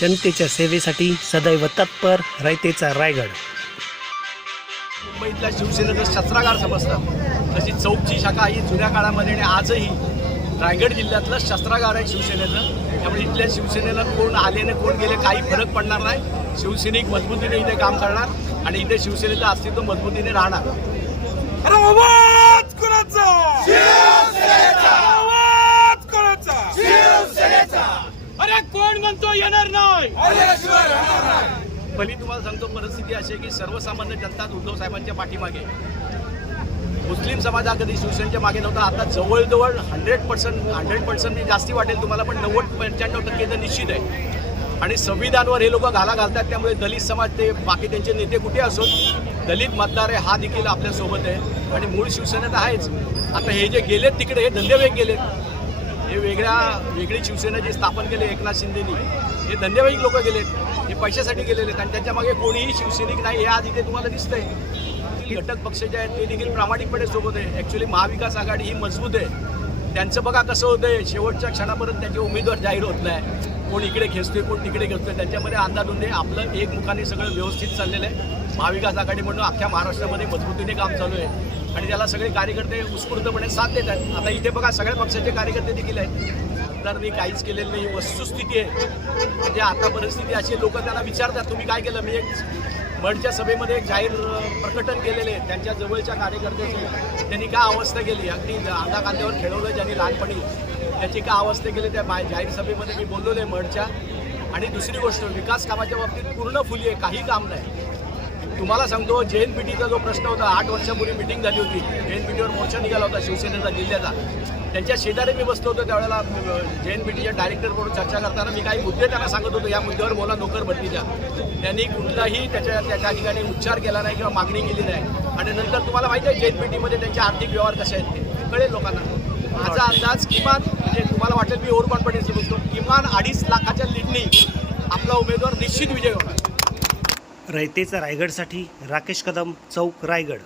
जनतेच्या सेवेसाठी सदैव तत्पर रयतेचा रायगड. मुंबईतल्या शिवसेनेचं शस्त्रागार समजतात तशी चौकची शाखा ही जुन्या काळामध्ये आणि आजही रायगड जिल्ह्यातलं शस्त्रागार आहे शिवसेनेचं. त्यामुळे इथल्या शिवसेनेला कोण आले ना कोण गेले काही फरक पडणार नाही. शिवसैनिक मजबूतीने इथे काम करणार आणि इथे शिवसेनेचं अस्तित्व मजबूतीने राहणार. येणार नाही. पहिली तुम्हाला सांगतो परिस्थिती अशी आहे की सर्वसामान्य जनता उद्धव साहेबांच्या पाठीमागे. मुस्लिम समाज हा कधी शिवसेनेच्या मागे नव्हता आता जवळजवळ हंड्रेड पर्सेंट हंड्रेड पर्सेंट जास्ती वाटेल तुम्हाला पण नव्वद पंच्याण्णव टक्के तर निश्चित आहे. आणि संविधानवर हे लोक घाला घालतात त्यामुळे दलित समाज ते बाकी त्यांचे नेते कुठे असोत दलित मतदार आहे हा देखील आपल्यासोबत आहे. आणि मूळ शिवसेनेत आहेच. आता हे जे गेलेत तिकडे हे धंदेवेग गेलेत. हे वेगळ्या वेगळी शिवसेना जी स्थापन केली एकनाथ शिंदेनी हे धंदेवाईक लोक गेलेत. हे पैशासाठी गेलेले आहेत. आणि त्याच्यामागे कोणीही शिवसैनिक नाही हे आज इथे तुम्हाला दिसतंय. घटक पक्ष जे आहेत ते देखील प्रामाणिकपणे सोबत आहे. ॲक्च्युली महाविकास आघाडी ही मजबूत आहे. त्यांचं बघा कसं होतंय शेवटच्या क्षणापर्यंत त्याचे उमेदवार जाहीर होत नाही. कोण इकडे खेचतोय कोण तिकडे खेचतोय त्याच्यामध्ये अंदाधुंदे आपलं एकमुखाने सगळं व्यवस्थित चाललेलं आहे. महाविकास आघाडी म्हणून अख्ख्या महाराष्ट्रामध्ये मजबूतीने काम चालू आहे. आणि त्याला सगळे कार्यकर्ते उत्स्फूर्तपणे साथ देत आहेत आता इथे बघा सगळ्या पक्षाचे कार्यकर्ते देखील आहेत. तर मी काहीच केलेलं नाही. वस्तुस्थिती आहे. म्हणजे आता परिस्थिती अशी लोक त्यांना विचारतात तुम्ही काय केलं? मी एक भटच्या सभेमध्ये एक जाहीर प्रकटन केलेले आहे. त्यांच्या जवळच्या कार्यकर्त्याची त्यांनी काय अवस्था केली? अगदी आधा कांद्यावर खेळवलं ज्यांनी लहानपणी त्याची काय अवस्था केली? त्या जाहीर सभेमध्ये मी बोललेलो आहे मडच्या आणि दुसरी गोष्ट विकास कामाच्या बाबतीत पूर्ण फुली आहे. काही काम नाही. तुम्हाला सांगतो जे एन पी टीचा जो प्रश्न होता आठ वर्षापूर्वी मिटिंग झाली होती. जे एन पी टीवर मोर्चा निघाला होता शिवसेनेचा जिल्ह्याचा. त्यांच्या शेजारी मी बसलो होतो त्यावेळेला जे एन पी टीच्या डायरेक्टरबरोबर चर्चा करताना मी काही मुद्दे त्यांना सांगत होतो. या मुद्द्यावर बोला नोकर भरतीच्या त्यांनी कुठलाही त्याच्या त्या ठिकाणी उच्चार केला नाही किंवा मागणी केली नाही. आणि नंतर तुम्हाला माहिती आहे जे एन पी टीमध्ये त्यांचे आर्थिक व्यवहार कसे आहेत ते. कळेल लोकांना. माझा अंदाज किमान म्हणजे तुम्हाला वाटेल मी ओव्हर कॉन्फिडन्स बोलतो किमान अडीच लाखाच्या लीडनी आपला उमेदवार निश्चित विजय होणार. रयतेचा रायगडसाठी राकेश कदम चौक रायगड.